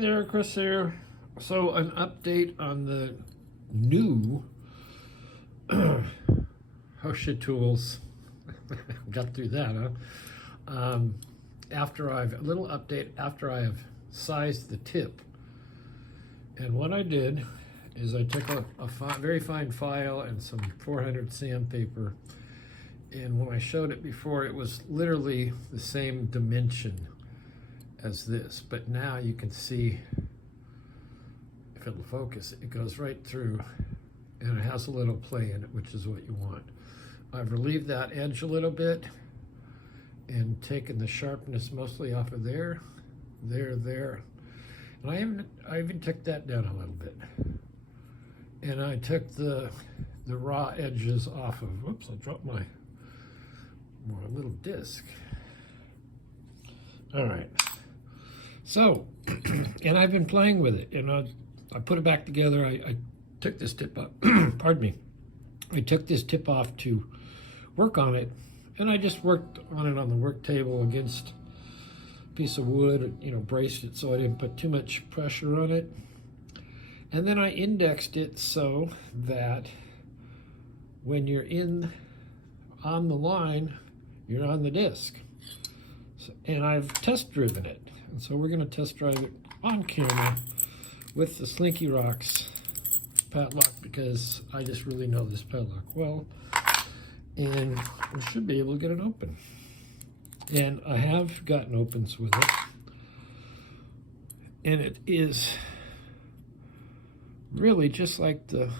Hi there, Chris here. So an update on the new Hosha tools. Got through that, huh? A little update after I have sized the tip. And what I did is I took a very fine file and some 400 sandpaper. And when I showed it before, it was literally the same dimension as this, but now you can see, if it'll focus, it goes right through and it has a little play in it, which is what you want. I've relieved that edge a little bit and taken the sharpness mostly off of there. And I even took that down a little bit. And I took the raw edges off of, whoops, I dropped my little disc. All right. So, and I've been playing with it, and I put it back together. I took this tip off, pardon me. I took this tip off to work on it, and I just worked on it on the work table against a piece of wood, braced it so I didn't put too much pressure on it. And then I indexed it so that when you're on the line, you're on the disc. And I've test driven it. And so we're going to test drive it on camera with the Slinky Rocks padlock, because I just really know this padlock well. And we should be able to get it open. And I have gotten opens with it. And it is really just like the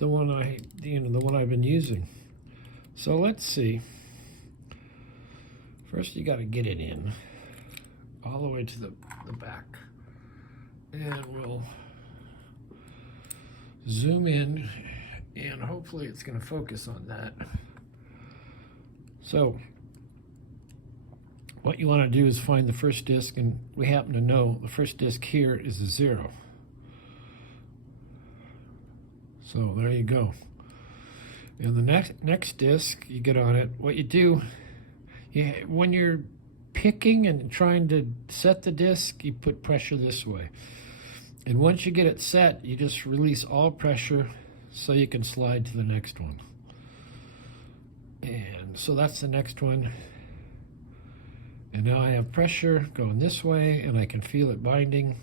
one the one I've been using. So let's see. First, you got to get it in all the way to the back, and we'll zoom in, and hopefully it's going to focus on that. So what you want to do is find the first disc, and we happen to know the first disc here is a 0. So there you go. And the next disc, you get on it. What you do, when you're picking and trying to set the disc, you put pressure this way. And once you get it set, you just release all pressure so you can slide to the next one. And so that's the next one. And now I have pressure going this way, and I can feel it binding.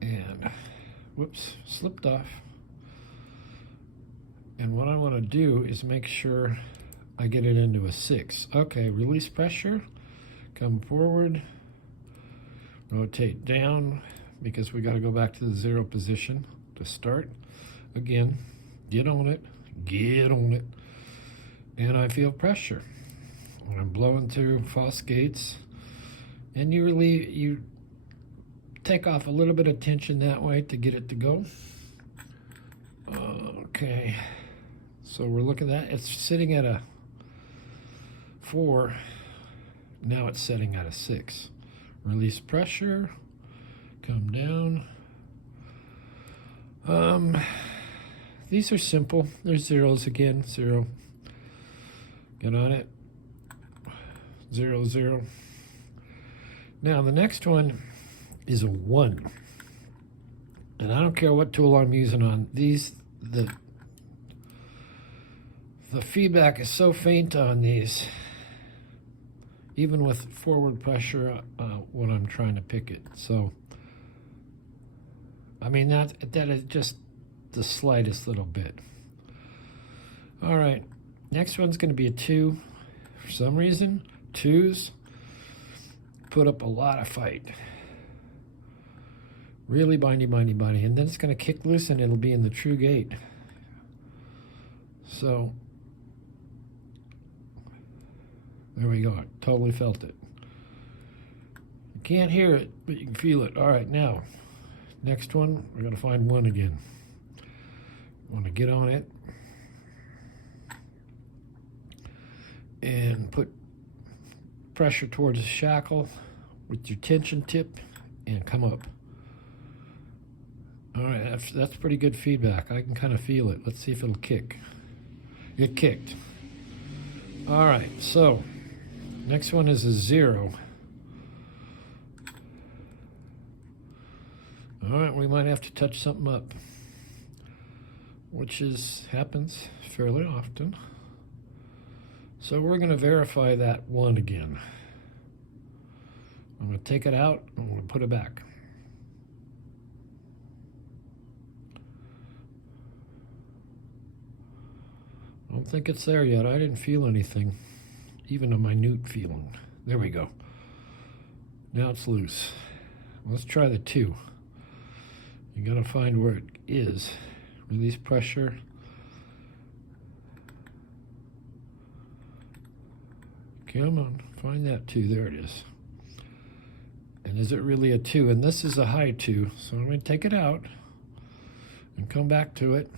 And whoops, slipped off. And what I want to do is make sure I get it into a 6. Okay, release pressure, come forward, rotate down, because we got to go back to the 0 position to start. Again, get on it, and I feel pressure. When I'm blowing through Foss gates, and you take off a little bit of tension that way to get it to go. Okay, so we're looking at it's sitting at a 4, now it's setting at a 6. Release pressure, come down. These are simple. There's zeros again. 0. Get on it. 0, 0. Now the next one is a 1. And I don't care what tool I'm using on these. The feedback is so faint on these, even with forward pressure when I'm trying to pick it. So, I mean, that is just the slightest little bit. All right, next one's going to be a 2. For some reason, 2s put up a lot of fight. Really bindy, and then it's going to kick loose, and it'll be in the true gate. So, there we go. I totally felt it. You can't hear it, but you can feel it. All right, now, next one, we're going to find 1 again. Want to get on it and put pressure towards the shackle with your tension tip and come up. All right, that's pretty good feedback. I can kind of feel it. Let's see if it'll kick. It kicked. All right, so next one is a 0. All right, we might have to touch something up, which happens fairly often. So we're going to verify that 1 again. I'm going to take it out, and I'm going to put it back. I don't think it's there yet. I didn't feel anything, even a minute feeling. There we go. Now it's loose. Let's try the 2. You got to find where it is. Release pressure. Come on, find that 2. There it is. And is it really a 2? And this is a high 2. So I'm going to take it out and come back to it.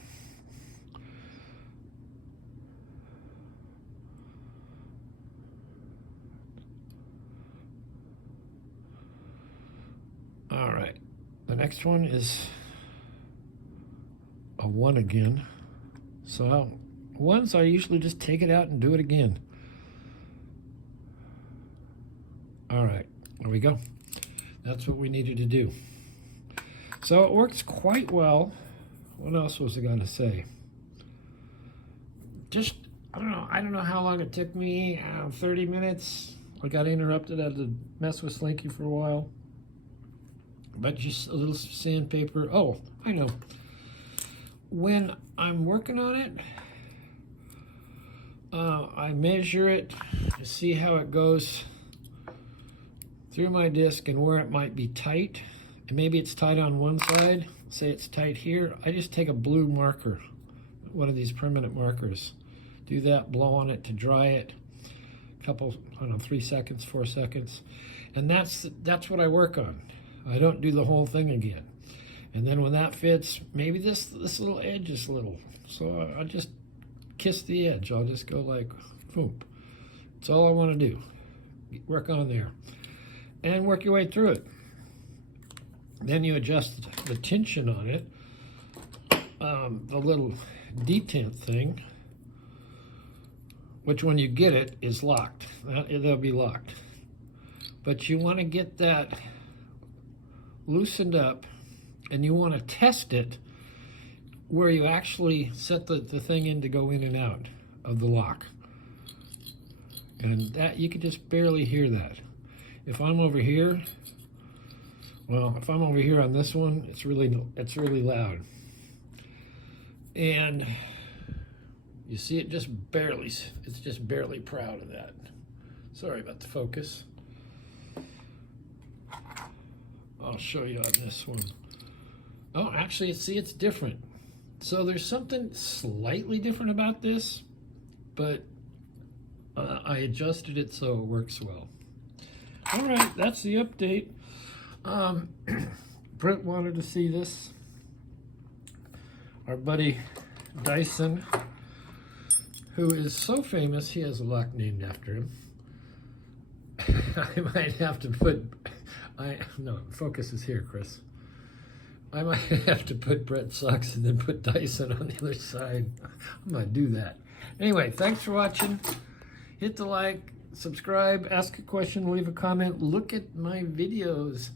All right. The next one is a 1 again. So 1s, I usually just take it out and do it again. All right, there we go. That's what we needed to do. So it works quite well. What else was I going to say? Just, I don't know how long it took me, 30 minutes. I got interrupted. I had to mess with Slinky for a while. But just a little sandpaper. Oh, I know. When I'm working on it, I measure it to see how it goes through my disc and where it might be tight. And maybe it's tight on one side. Say it's tight here. I just take a blue marker, one of these permanent markers. Do that, blow on it to dry it. A couple, 3 seconds, 4 seconds. And that's what I work on. I don't do the whole thing again. And then when that fits, maybe this little edge is little. So I'll just kiss the edge. I'll just go like, boom. That's all I want to do. Work on there. And work your way through it. Then you adjust the tension on it. The little detent thing, which when you get it is locked. They'll be locked. But you want to get that loosened up, and you want to test it where you actually set the thing in to go in and out of the lock. And that, you can just barely hear that. If I'm over here, well, if I'm over here on this one, it's really loud. And you see it just barely, it's just barely proud of that. Sorry about the focus. I'll show you on this one. Oh, actually, see, it's different. So there's something slightly different about this, but I adjusted it so it works well. All right, that's the update. Brent wanted to see this. Our buddy Dyson, who is so famous, he has a lock named after him. I might have to put, no, focus is here, Chris. I might have to put Brett Sucks and then put Dyson on the other side. I'm gonna do that. Anyway, thanks for watching. Hit the like, subscribe, ask a question, leave a comment, look at my videos,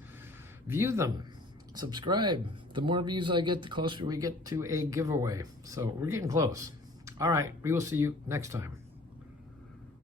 view them, subscribe. The more views I get, the closer we get to a giveaway. So we're getting close. All right, we will see you next time.